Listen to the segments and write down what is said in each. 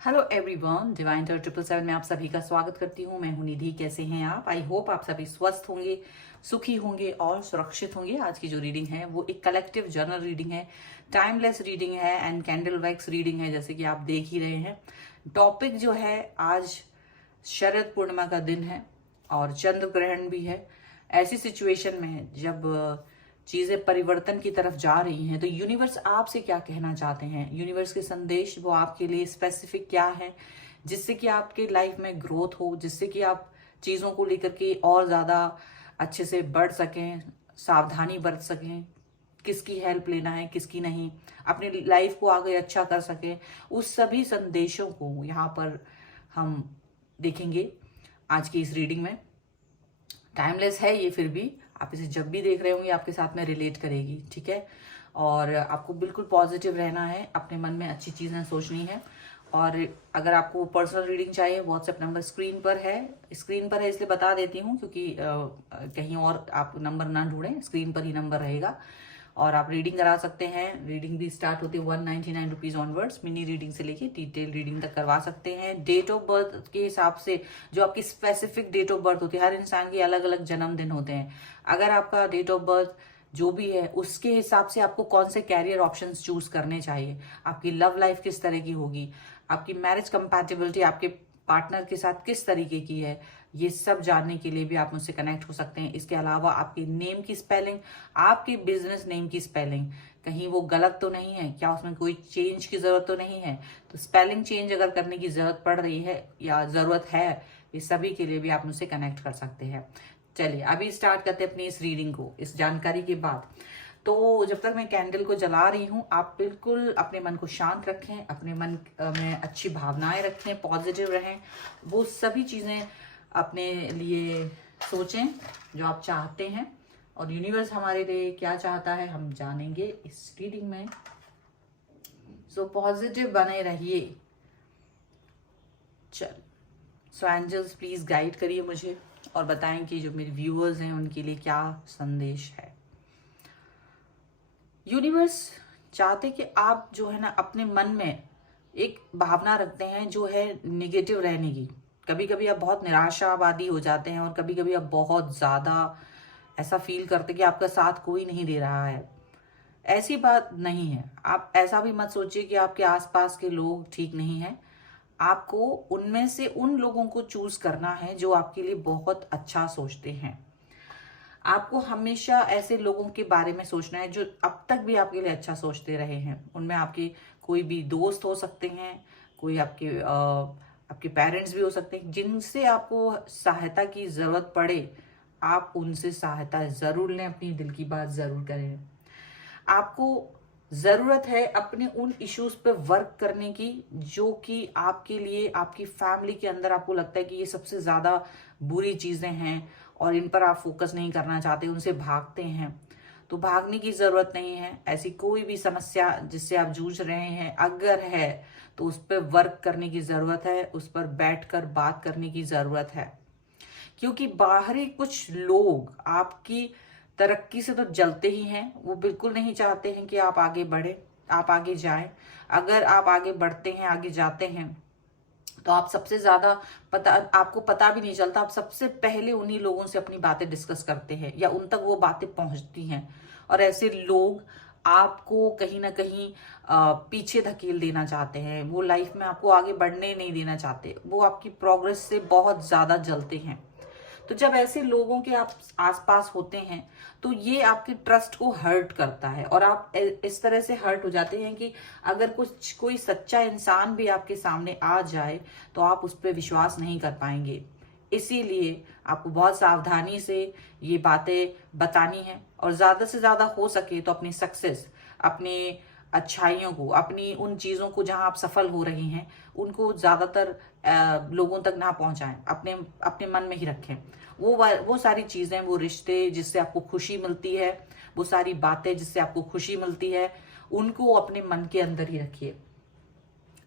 Hello everyone, divine टर 777 में आप सभी का स्वागत करती हूँ। मैं हूँ निधि। कैसे हैं आप? आई होप आप सभी स्वस्थ होंगे, सुखी होंगे और सुरक्षित होंगे। आज की जो रीडिंग है वो एक कलेक्टिव जर्नल रीडिंग है, टाइमलेस रीडिंग है एंड कैंडल वैक्स रीडिंग है, जैसे कि आप देख ही रहे हैं। टॉपिक जो है, आज शरद पूर्णिमा का दिन है और चंद्र ग्रहण भी है। ऐसी सिचुएशन में जब चीजें परिवर्तन की तरफ जा रही हैं, तो यूनिवर्स आपसे क्या कहना चाहते हैं, यूनिवर्स के संदेश वो आपके लिए स्पेसिफिक क्या है, जिससे कि आपके लाइफ में ग्रोथ हो, जिससे कि आप चीजों को लेकर के और ज्यादा अच्छे से बढ़ सकें, सावधानी बरत सकें, किसकी हेल्प लेना है किसकी नहीं, अपनी लाइफ को आगे अच्छा कर सकें। उस सभी संदेशों को यहाँ पर हम देखेंगे आज की इस रीडिंग में। टाइमलेस है ये, फिर भी आप इसे जब भी देख रहे होंगे आपके साथ में रिलेट करेगी, ठीक है। और आपको बिल्कुल पॉजिटिव रहना है, अपने मन में अच्छी चीजें सोचनी है। और अगर आपको पर्सनल रीडिंग चाहिए, व्हाट्सएप नंबर स्क्रीन पर है इसलिए बता देती हूँ, क्योंकि कहीं और आप नंबर ना ढूंढें, स्क्रीन पर ही नंबर रहेगा और आप रीडिंग करा सकते हैं। रीडिंग भी स्टार्ट होती है 199 रुपीज ऑनवर्ड्स। मिनी रीडिंग से लेके डिटेल रीडिंग तक करवा सकते हैं। डेट ऑफ बर्थ के हिसाब से, जो आपकी स्पेसिफिक डेट ऑफ बर्थ होती है, हर इंसान के अलग अलग जन्मदिन होते हैं। अगर आपका डेट ऑफ बर्थ जो भी है, उसके हिसाब से आपको कौन से कैरियर ऑप्शंस चूज करने चाहिए, आपकी लव लाइफ किस तरह की होगी, आपकी मैरिज कंपैटिबिलिटी आपके पार्टनर के साथ किस तरीके की है, ये सब जानने के लिए भी आप मुझसे कनेक्ट हो सकते हैं। इसके अलावा आपके नेम की स्पेलिंग, आपके बिजनेस नेम की स्पेलिंग कहीं वो गलत तो नहीं है, क्या उसमें कोई चेंज की जरूरत तो नहीं है। तो स्पेलिंग चेंज अगर करने की जरूरत पड़ रही है या जरूरत है, इस सभी के लिए भी आप मुझसे कनेक्ट कर सकते हैं। चलिए अभी स्टार्ट करते हैं अपनी इस रीडिंग को, इस जानकारी के बाद। तो जब तक मैं कैंडल को जला रही हूँ, आप बिल्कुल अपने मन को शांत रखें, अपने मन में अच्छी भावनाएं रखें, पॉजिटिव रहें, वो सभी चीजें अपने लिए सोचें जो आप चाहते हैं। और यूनिवर्स हमारे लिए क्या चाहता है हम जानेंगे इस रीडिंग में। सो पॉजिटिव बने रहिए। चल, सो एंजल्स प्लीज गाइड करिए मुझे और बताएं कि जो मेरे व्यूअर्स हैं उनके लिए क्या संदेश है। यूनिवर्स चाहते कि आप जो है ना, अपने मन में एक भावना रखते हैं जो है निगेटिव रहने की। कभी कभी आप बहुत निराशावादी हो जाते हैं और कभी कभी आप बहुत ज्यादा ऐसा फील करते हैं कि आपका साथ कोई नहीं दे रहा है। ऐसी बात नहीं है। आप ऐसा भी मत सोचिए कि आपके आसपास के लोग ठीक नहीं हैं। आपको उनमें से उन लोगों को चूज करना है जो आपके लिए बहुत अच्छा सोचते हैं। आपको हमेशा ऐसे लोगों के बारे में सोचना है जो अब तक भी आपके लिए अच्छा सोचते रहे हैं। उनमें आपके कोई भी दोस्त हो सकते हैं, कोई आपके पेरेंट्स भी हो सकते हैं, जिनसे आपको सहायता की जरूरत पड़े आप उनसे सहायता जरूर लें, अपनी दिल की बात जरूर करें। आपको जरूरत है अपने उन इश्यूज पे वर्क करने की जो कि आपके लिए, आपकी फैमिली के अंदर आपको लगता है कि ये सबसे ज्यादा बुरी चीजें हैं और इन पर आप फोकस नहीं करना चाहते, उनसे भागते हैं। तो भागने की जरूरत नहीं है। ऐसी कोई भी समस्या जिससे आप जूझ रहे हैं अगर है, तो उस पर वर्क करने की जरूरत है, उस पर बैठकर बात करने की जरूरत है। क्योंकि बाहरी कुछ लोग आपकी तरक्की से तो जलते ही हैं, वो बिल्कुल नहीं चाहते हैं कि आप आगे बढ़े, आप आगे जाएं। अगर आप आगे बढ़ते हैं, आगे जाते हैं, तो आप सबसे ज्यादा आपको पता भी नहीं चलता, आप सबसे पहले उन्हीं लोगों से अपनी बातें डिस्कस करते हैं या उन तक वो बातें पहुंचती हैं। और ऐसे लोग आपको कहीं ना कहीं पीछे धकेल देना चाहते हैं, वो लाइफ में आपको आगे बढ़ने नहीं देना चाहते, वो आपकी प्रोग्रेस से बहुत ज्यादा जलते हैं। तो जब ऐसे लोगों के आप आसपास होते हैं, तो ये आपके ट्रस्ट को हर्ट करता है और आप इस तरह से हर्ट हो जाते हैं कि अगर कुछ कोई सच्चा इंसान भी आपके सामने आ जाए तो आप उस पर विश्वास नहीं कर पाएंगे। इसीलिए आपको बहुत सावधानी से ये बातें बतानी है और ज्यादा से ज्यादा हो सके तो अपनी सक्सेस, अपने अच्छाइयों को, अपनी उन चीजों को जहां आप सफल हो रहे हैं, उनको ज्यादातर लोगों तक ना पहुंचाएं, अपने अपने मन में ही रखें। वो सारी चीजें, वो रिश्ते जिससे आपको खुशी मिलती है, वो सारी बातें जिससे आपको खुशी मिलती है, उनको अपने मन के अंदर ही रखिए।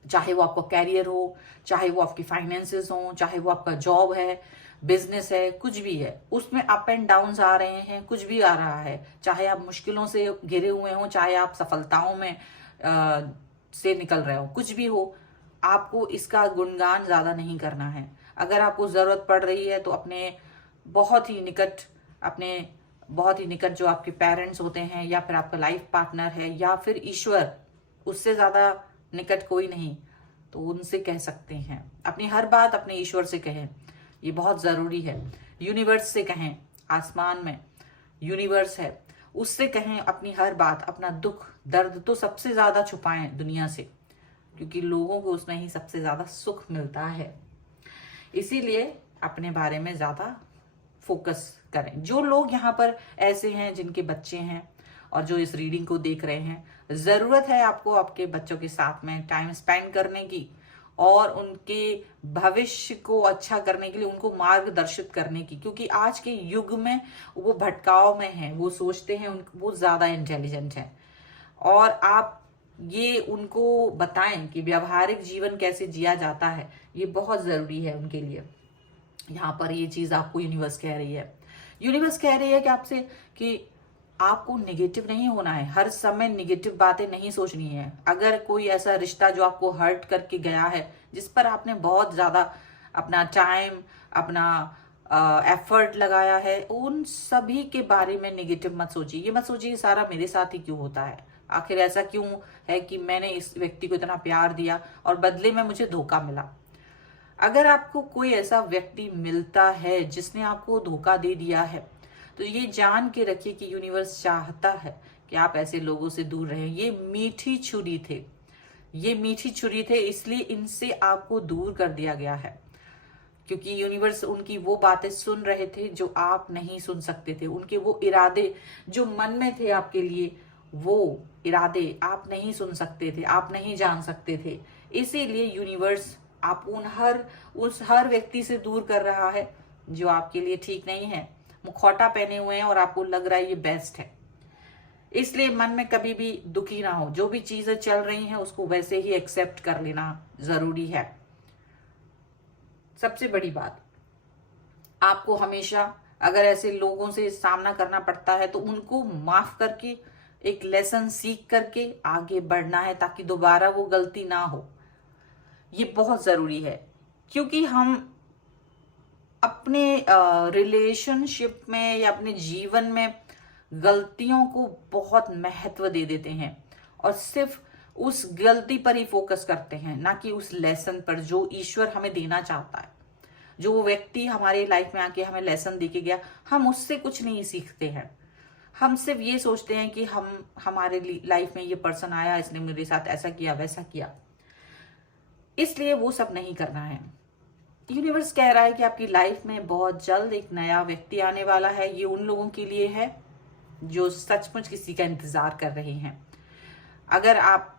चाहे वो आपका कैरियर हो, चाहे वो आपकी फाइनेंसेस हो, चाहे वो आपका जॉब है, बिजनेस है, कुछ भी है, उसमें अप एंड डाउन आ रहे हैं, कुछ भी आ रहा है, चाहे आप मुश्किलों से घिरे हुए हो, चाहे आप सफलताओं में से निकल रहे हो, कुछ भी हो, आपको इसका गुणगान ज्यादा नहीं करना है। अगर आपको जरूरत पड़ रही है तो बहुत ही निकट अपने बहुत ही निकट जो आपके पेरेंट्स होते हैं या फिर आपका लाइफ पार्टनर है या फिर ईश्वर, उससे ज्यादा निकट कोई नहीं, तो उनसे कह सकते हैं। अपनी हर बात अपने ईश्वर से कहें, ये बहुत जरूरी है। यूनिवर्स से कहें, आसमान में यूनिवर्स है, उससे कहें अपनी हर बात, अपना दुख दर्द तो सबसे ज्यादा छुपाएं दुनिया से, क्योंकि लोगों को उसमें ही सबसे ज्यादा सुख मिलता है। इसीलिए अपने बारे में ज्यादा फोकस करें। जो लोग यहाँ पर ऐसे हैं जिनके बच्चे हैं और जो इस रीडिंग को देख रहे हैं, जरूरत है आपको आपके बच्चों के साथ में टाइम स्पेंड करने की और उनके भविष्य को अच्छा करने के लिए उनको मार्गदर्शित करने की, क्योंकि आज के युग में वो भटकाव में है। वो सोचते हैं वो ज्यादा इंटेलिजेंट है, और आप ये उनको बताएं कि व्यवहारिक जीवन कैसे जिया जाता है, ये बहुत जरूरी है उनके लिए। यहाँ पर ये चीज आपको यूनिवर्स कह रही है। यूनिवर्स कह रही है कि आपसे कि आपको नेगेटिव नहीं होना है, हर समय नेगेटिव बातें नहीं सोचनी है। अगर कोई ऐसा रिश्ता जो आपको हर्ट करके गया है, जिस पर आपने बहुत ज्यादा अपना टाइम, अपना एफर्ट लगाया है, उन सभी के बारे में नेगेटिव मत सोचिए। ये मत सोचिए सारा मेरे साथ ही क्यों होता है, आखिर ऐसा क्यों है कि मैंने इस व्यक्ति को इतना प्यार दिया और बदले में मुझे धोखा मिला। अगर आपको कोई ऐसा व्यक्ति मिलता है जिसने आपको धोखा दे दिया है, तो ये जान के रखिए कि यूनिवर्स चाहता है कि आप ऐसे लोगों से दूर रहें। ये मीठी छुरी थे, ये मीठी छुरी थे, इसलिए इनसे आपको दूर कर दिया गया है, क्योंकि यूनिवर्स उनकी वो बातें सुन रहे थे जो आप नहीं सुन सकते थे। उनके वो इरादे जो मन में थे आपके लिए, वो इरादे आप नहीं सुन सकते थे, आप नहीं जान सकते थे। इसीलिए यूनिवर्स आप उस हर व्यक्ति से दूर कर रहा है जो आपके लिए ठीक नहीं है, मुखौटा पहने हुए हैं और आपको लग रहा है ये बेस्ट है। इसलिए मन में कभी भी दुखी ना हो, जो भी चीजें चल रही हैं उसको वैसे ही एक्सेप्ट कर लेना जरूरी है। सबसे बड़ी बात, आपको हमेशा अगर ऐसे लोगों से सामना करना पड़ता है तो उनको माफ करके एक लेसन सीख करके आगे बढ़ना है, ताकि दोबारा वो गलती ना हो। ये बहुत जरूरी है, क्योंकि हम अपने रिलेशनशिप में या अपने जीवन में गलतियों को बहुत महत्व दे देते हैं और सिर्फ उस गलती पर ही फोकस करते हैं, ना कि उस लेसन पर जो ईश्वर हमें देना चाहता है। जो वो व्यक्ति हमारे लाइफ में आके हमें लेसन दे के गया, हम उससे कुछ नहीं सीखते हैं। हम सिर्फ ये सोचते हैं कि हमारे लाइफ में ये पर्सन आया, इसने मेरे साथ ऐसा किया वैसा किया, इसलिए वो सब नहीं करना है। यूनिवर्स कह रहा है कि आपकी लाइफ में बहुत जल्द एक नया व्यक्ति आने वाला है। ये उन लोगों के लिए है जो सचमुच किसी का इंतजार कर रहे हैं। अगर आप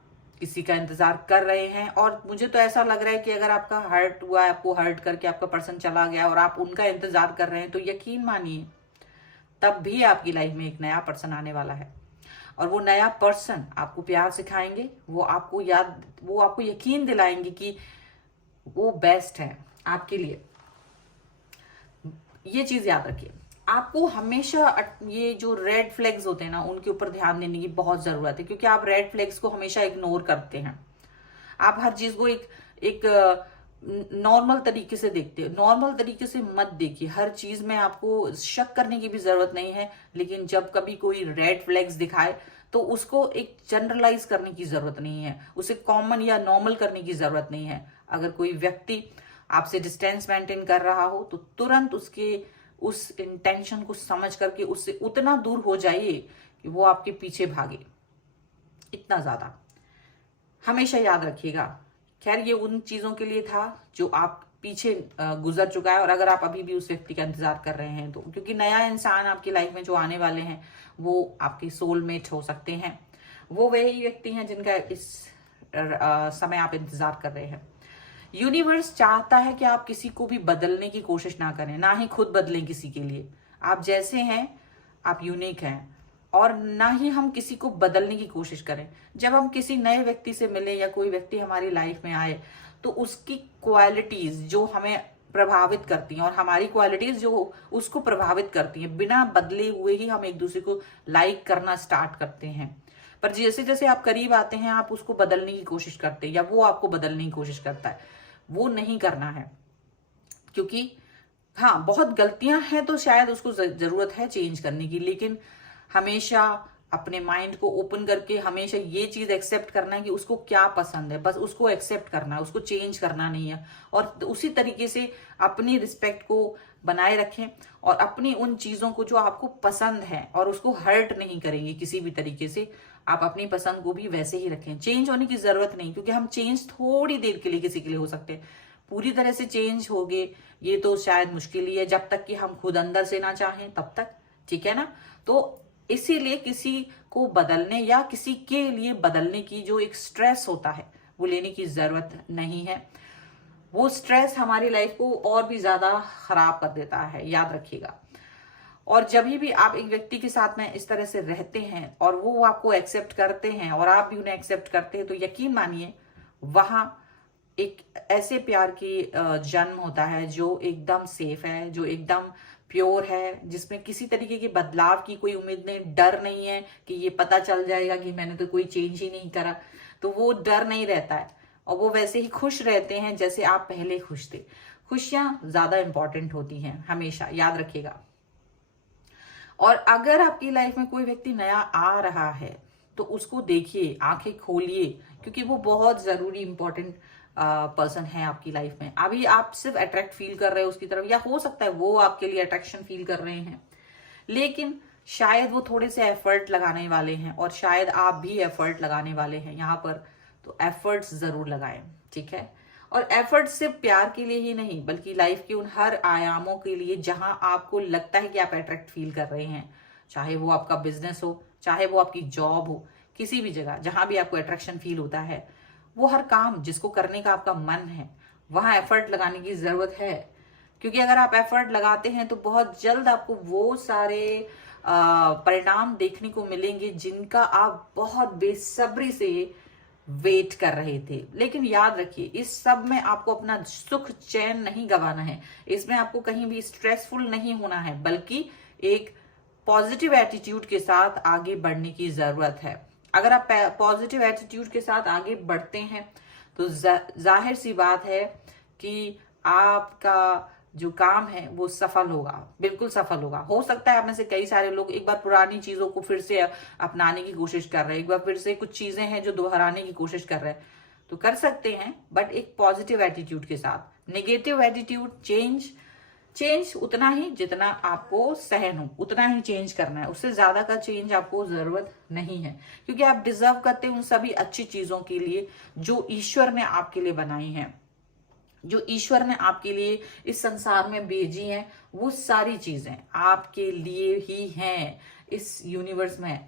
किसी का इंतजार कर रहे हैं, और मुझे तो ऐसा लग रहा है कि अगर आपका हर्ट हुआ है, आपको हर्ट करके आपका पर्सन चला गया और आप उनका इंतजार कर रहे हैं, तो यकीन मानिए तब भी आपकी लाइफ में एक नया पर्सन आने वाला है। और वो नया पर्सन आपको प्यार सिखाएंगे, वो आपको यकीन दिलाएंगे कि वो बेस्ट है आपके लिए। ये चीज याद रखिए, आपको हमेशा ये जो रेड फ्लैग्स होते हैं ना, उनके ऊपर ध्यान देने की बहुत जरूरत है, क्योंकि आप रेड फ्लैग्स को हमेशा इग्नोर करते हैं। आप हर चीज को एक नॉर्मल तरीके से देखते हो। नॉर्मल तरीके से मत देखिए, हर चीज में आपको शक करने की भी जरूरत नहीं है, लेकिन जब कभी कोई रेड फ्लैग्स दिखाए तो उसको एक जनरलाइज करने की जरूरत नहीं है, उसे कॉमन या नॉर्मल करने की जरूरत नहीं है। अगर कोई व्यक्ति आपसे डिस्टेंस मेंटेन कर रहा हो तो तुरंत उस इंटेंशन को समझ करके उससे उतना दूर हो जाइए कि वो आपके पीछे भागे। इतना ज्यादा हमेशा याद रखिएगा। खैर, ये उन चीजों के लिए था जो आप पीछे गुजर चुका है, और अगर आप अभी भी उस व्यक्ति का इंतजार कर रहे हैं तो, क्योंकि नया इंसान आपकी लाइफ में जो आने वाले हैं वो आपके सोलमेट हो सकते हैं। वो वही व्यक्ति हैं जिनका इस समय आप इंतजार कर रहे हैं। यूनिवर्स चाहता है कि आप किसी को भी बदलने की कोशिश ना करें, ना ही खुद बदलें किसी के लिए। आप जैसे हैं आप यूनिक हैं, और ना ही हम किसी को बदलने की कोशिश करें। जब हम किसी नए व्यक्ति से मिले या कोई व्यक्ति हमारी लाइफ में आए तो उसकी क्वालिटीज जो हमें प्रभावित करती हैं और हमारी क्वालिटीज जो उसको प्रभावित करती हैं, बिना बदले हुए ही हम एक दूसरे को लाइक करना स्टार्ट करते हैं। पर जैसे जैसे आप करीब आते हैं आप उसको बदलने की कोशिश करते हैं या वो आपको बदलने की कोशिश करता है। वो नहीं करना है, क्योंकि हाँ, बहुत गलतियां हैं तो शायद उसको जरूरत है चेंज करने की, लेकिन हमेशा अपने माइंड को ओपन करके हमेशा ये चीज एक्सेप्ट करना है कि उसको क्या पसंद है, बस उसको एक्सेप्ट करना है, उसको चेंज करना नहीं है। और उसी तरीके से अपनी रिस्पेक्ट को बनाए रखें और अपनी उन चीजों को जो आपको पसंद है और उसको हर्ट नहीं करेंगे किसी भी तरीके से, आप अपनी पसंद को भी वैसे ही रखें। चेंज होने की जरूरत नहीं, क्योंकि हम चेंज थोड़ी देर के लिए किसी के लिए हो सकते हैं, पूरी तरह से चेंज हो गए ये तो शायद मुश्किल ही है, जब तक कि हम खुद अंदर से ना चाहें तब तक, ठीक है ना। तो इसीलिए किसी को बदलने या किसी के लिए बदलने की जो एक स्ट्रेस होता है वो लेने की जरूरत नहीं है। वो स्ट्रेस हमारी लाइफ को और भी ज्यादा खराब कर देता है, याद रखिएगा। और जब भी आप एक व्यक्ति के साथ में इस तरह से रहते हैं और वो आपको एक्सेप्ट करते हैं और आप भी उन्हें एक्सेप्ट करते हैं, तो यकीन मानिए वहां एक ऐसे प्यार की जन्म होता है जो एकदम सेफ है, जो एकदम प्योर है, जिसमें किसी तरीके के बदलाव की कोई उम्मीद नहीं, डर नहीं है कि ये पता चल जाएगा कि मैंने तो कोई चेंज ही नहीं करा। तो वो डर नहीं रहता है और वो वैसे ही खुश रहते हैं जैसे आप पहले खुश थे। खुशियां ज्यादा इंपॉर्टेंट होती हैं हमेशा, याद रखिएगा। और अगर आपकी लाइफ में कोई व्यक्ति नया आ रहा है तो उसको देखिए, आंखें खोलिए, क्योंकि वो बहुत जरूरी इंपॉर्टेंट पर्सन है आपकी लाइफ में। अभी आप सिर्फ अट्रैक्ट फील कर रहे हो उसकी तरफ, या हो सकता है वो आपके लिए अट्रैक्शन फील कर रहे हैं, लेकिन शायद वो थोड़े से एफर्ट लगाने वाले हैं और शायद आप भी एफर्ट लगाने वाले हैं यहाँ पर। तो एफर्ट्स जरूर लगाएं, ठीक है। और एफर्ट सिर्फ प्यार के लिए ही नहीं, बल्कि लाइफ के उन हर आयामों के लिए जहां आपको लगता है कि आप अट्रैक्ट फील कर रहे हैं, चाहे वो आपका बिजनेस हो, चाहे वो आपकी जॉब हो, किसी भी जगह जहां भी आपको अट्रैक्शन फील होता है, वो हर काम जिसको करने का आपका मन है वहां एफर्ट लगाने की जरूरत है। क्योंकि अगर आप एफर्ट लगाते हैं तो बहुत जल्द आपको वो सारे परिणाम देखने को मिलेंगे जिनका आप बहुत बेसब्री से वेट कर रहे थे। लेकिन याद रखिए, इस सब में आपको अपना सुख चैन नहीं गंवाना है, इसमें आपको कहीं भी स्ट्रेसफुल नहीं होना है, बल्कि एक पॉजिटिव एटीट्यूड के साथ आगे बढ़ने की जरूरत है। अगर आप पॉजिटिव एटीट्यूड के साथ आगे बढ़ते हैं तो जाहिर सी बात है कि आपका जो काम है वो सफल होगा, बिल्कुल सफल होगा। हो सकता है आप में से कई सारे लोग एक बार पुरानी चीजों को फिर से अपनाने की कोशिश कर रहे हैं, एक बार फिर से कुछ चीजें हैं जो दोहराने की कोशिश कर रहे हैं, तो कर सकते हैं, बट एक पॉजिटिव एटीट्यूड के साथ। नेगेटिव एटीट्यूड, चेंज उतना ही जितना आपको सहन हो उतना ही चेंज करना है, उससे ज्यादा का चेंज आपको जरूरत नहीं है, क्योंकि आप डिजर्व करते हैं उन सभी अच्छी चीजों के लिए जो ईश्वर ने आपके लिए बनाई हैं, जो ईश्वर ने आपके लिए इस संसार में भेजी हैं। वो सारी चीजें आपके लिए ही हैं इस यूनिवर्स में।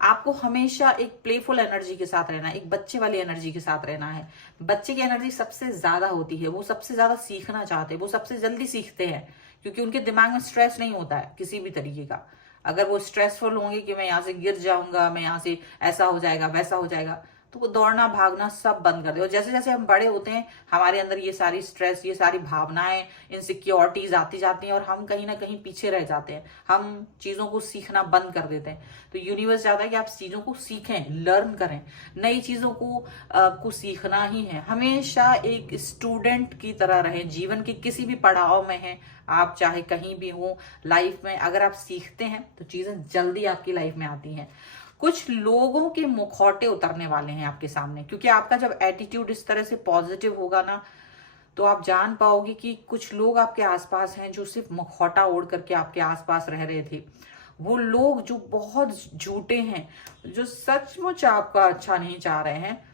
आपको हमेशा एक प्लेफुल एनर्जी के साथ रहना है, एक बच्चे वाली एनर्जी के साथ रहना है। बच्चे की एनर्जी सबसे ज्यादा होती है, वो सबसे ज्यादा सीखना चाहते हैं, वो सबसे जल्दी सीखते हैं, क्योंकि उनके दिमाग में स्ट्रेस नहीं होता है किसी भी तरीके का। अगर वो स्ट्रेसफुल होंगे कि मैं यहाँ से गिर जाऊंगा, मैं यहाँ से ऐसा हो जाएगा वैसा हो जाएगा, तो वो दौड़ना भागना सब बंद कर दे। और जैसे जैसे हम बड़े होते हैं हमारे अंदर ये सारी स्ट्रेस, ये सारी भावनाएं, इनसिक्योरिटीज आती जाती हैं और हम कहीं ना कहीं पीछे रह जाते हैं, हम चीजों को सीखना बंद कर देते हैं। तो यूनिवर्स चाहता है कि आप चीजों को सीखें, लर्न करें, नई चीजों को सीखना ही है। हमेशा एक स्टूडेंट की तरह रहें, जीवन के किसी भी पड़ाव में हैं आप, चाहे कहीं भी हो लाइफ में, अगर आप सीखते हैं तो चीजें जल्दी आपकी लाइफ में आती हैं। कुछ लोगों के मुखौटे उतरने वाले हैं आपके सामने, क्योंकि आपका जब एटीट्यूड इस तरह से पॉजिटिव होगा ना, तो आप जान पाओगे कि कुछ लोग आपके आसपास हैं जो सिर्फ मुखौटा ओढ़ करके आपके आसपास रह रहे थे। वो लोग जो बहुत झूठे हैं, जो सचमुच आपका अच्छा नहीं चाह रहे हैं,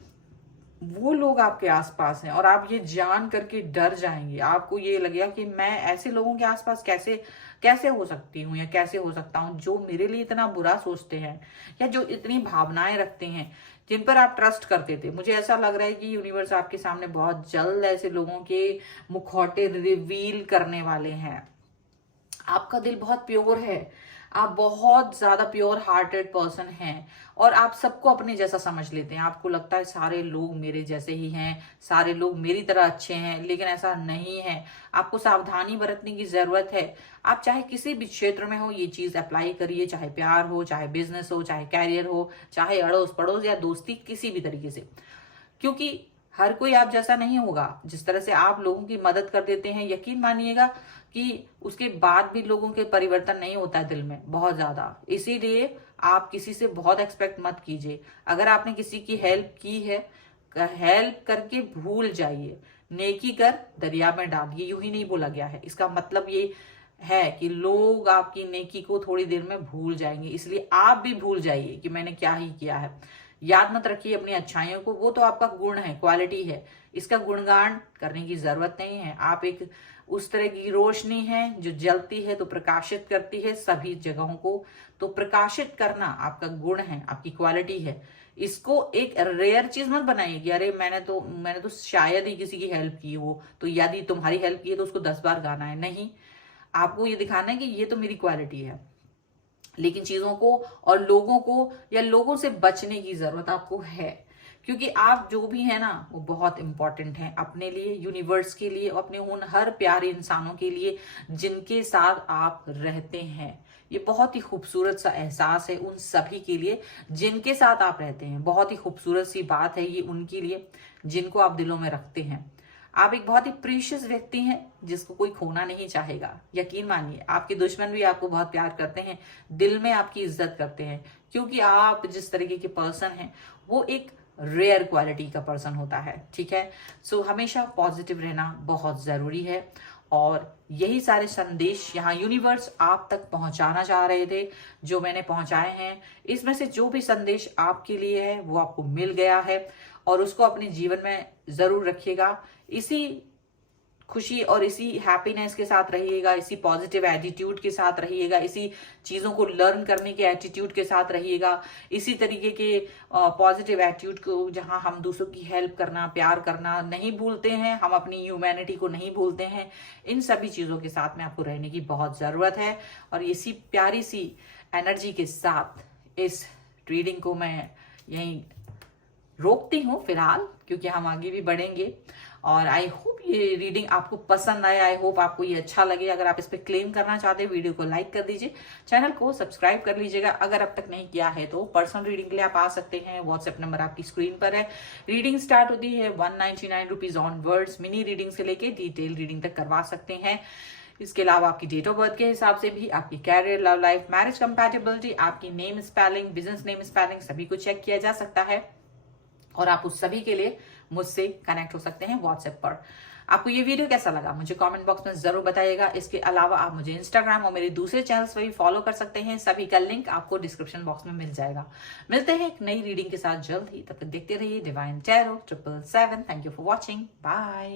वो लोग आपके आसपास हैं और आप ये जान करके डर जाएंगे। आपको ये लगेगा कि मैं ऐसे लोगों के आसपास कैसे कैसे हो सकती हूँ या कैसे हो सकता हूँ जो मेरे लिए इतना बुरा सोचते हैं या जो इतनी भावनाएं रखते हैं, जिन पर आप ट्रस्ट करते थे। मुझे ऐसा लग रहा है कि यूनिवर्स आपके सामने बहुत जल्द ऐसे लोगों के मुखौटे रिवील करने वाले हैं। आपका दिल बहुत प्योर है, आप बहुत ज्यादा प्योर हार्टेड पर्सन हैं और आप सबको अपने जैसा समझ लेते हैं। आपको लगता है सारे लोग मेरे जैसे ही हैं, सारे लोग मेरी तरह अच्छे हैं, लेकिन ऐसा नहीं है। आपको सावधानी बरतने की जरूरत है। आप चाहे किसी भी क्षेत्र में हो ये चीज अप्लाई करिए, चाहे प्यार हो, चाहे बिजनेस हो, चाहे कैरियर हो, चाहे अड़ोस पड़ोस या दोस्ती, किसी भी तरीके से। क्योंकि हर कोई आप जैसा नहीं होगा। जिस तरह से आप लोगों की मदद कर देते हैं, यकीन मानिएगा कि उसके बाद भी लोगों के परिवर्तन नहीं होता है दिल में बहुत ज्यादा। इसीलिए आप किसी से बहुत एक्सपेक्ट मत कीजिए। अगर आपने किसी की हेल्प की है, हेल्प करके भूल जाइए। नेकी कर दरिया में डाल, ये यूं ही नहीं बोला गया है। इसका मतलब ये है कि लोग आपकी नेकी को थोड़ी देर में भूल जाएंगे, इसलिए आप भी भूल जाइए कि मैंने क्या ही किया है। याद मत रखिए अपनी अच्छाइयों को, वो तो आपका गुण है, क्वालिटी है। इसका गुणगान करने की जरूरत नहीं है। आप एक उस तरह की रोशनी है जो जलती है तो प्रकाशित करती है सभी जगहों को। तो प्रकाशित करना आपका गुण है, आपकी क्वालिटी है। इसको एक रेयर चीज मत बनाइए कि अरे मैंने तो शायद ही किसी की हेल्प की हो, तो यदि तुम्हारी हेल्प की है तो उसको 10 बार गाना है। नहीं, आपको ये दिखाना है कि ये तो मेरी क्वालिटी है। लेकिन चीजों को और लोगों को या लोगों से बचने की जरूरत आपको है, क्योंकि आप जो भी है ना वो बहुत इंपॉर्टेंट है अपने लिए, यूनिवर्स के लिए, अपने उन हर प्यारे इंसानों के लिए जिनके साथ आप रहते हैं। ये बहुत ही खूबसूरत सा एहसास है उन सभी के लिए जिनके साथ आप रहते हैं। बहुत ही खूबसूरत सी बात है ये उनके लिए जिनको आप दिलों में रखते हैं। आप एक बहुत ही प्रीशियस व्यक्ति हैं जिसको कोई खोना नहीं चाहेगा। यकीन मानिए, आपके दुश्मन भी आपको बहुत प्यार करते हैं, दिल में आपकी इज्जत करते हैं, क्योंकि आप जिस तरीके के पर्सन हैं वो एक रेयर क्वालिटी का पर्सन होता है। ठीक है, सो हमेशा पॉजिटिव रहना बहुत जरूरी है। और यही सारे संदेश यहाँ यूनिवर्स आप तक पहुंचाना चाह रहे थे जो मैंने पहुंचाए हैं। इसमें से जो भी संदेश आपके लिए है वो आपको मिल गया है और उसको अपने जीवन में जरूर रखिएगा। इसी खुशी और इसी हैप्पीनेस के साथ रहिएगा, इसी पॉजिटिव एटीट्यूड के साथ रहिएगा, इसी चीजों को लर्न करने के एटीट्यूड के साथ रहिएगा, इसी तरीके के पॉजिटिव एटीट्यूड को जहां हम दूसरों की हेल्प करना, प्यार करना नहीं भूलते हैं, हम अपनी ह्यूमैनिटी को नहीं भूलते हैं। इन सभी चीजों के साथ में आपको रहने की बहुत जरूरत है। और इसी प्यारी सी एनर्जी के साथ इस रीडिंग को मैं यहीं रोकती हूँ फिलहाल, क्योंकि हम आगे भी बढ़ेंगे। और आई होप ये रीडिंग आपको पसंद आए, आई होप आपको ये अच्छा लगे। अगर आप इस पे क्लेम करना चाहते हैं वीडियो को लाइक कर दीजिए, चैनल को सब्सक्राइब कर लीजिएगा अगर अब तक नहीं किया है। तो पर्सनल रीडिंग के लिए आप आ सकते हैं, व्हाट्सएप नंबर आपकी स्क्रीन पर है। रीडिंग स्टार्ट होती है 199 रुपीज ऑनवर्ड्स। मिनी रीडिंग से लेके डिटेल रीडिंग तक करवा सकते हैं। इसके अलावा आपकी डेट ऑफ बर्थ के हिसाब से भी आपकी career, love life, marriage compatibility, आपकी name spelling, business name spelling सभी को चेक किया जा सकता है। और आप उस सभी के लिए मुझसे कनेक्ट हो सकते हैं व्हाट्सएप पर। आपको ये वीडियो कैसा लगा मुझे कमेंट बॉक्स में जरूर बताइएगा। इसके अलावा आप मुझे इंस्टाग्राम और मेरे दूसरे चैनल्स पर भी फॉलो कर सकते हैं, सभी का लिंक आपको डिस्क्रिप्शन बॉक्स में मिल जाएगा। मिलते हैं एक नई रीडिंग के साथ जल्द ही, तब तक देखते रहिए divine tarot 777। Thank you for watching, bye.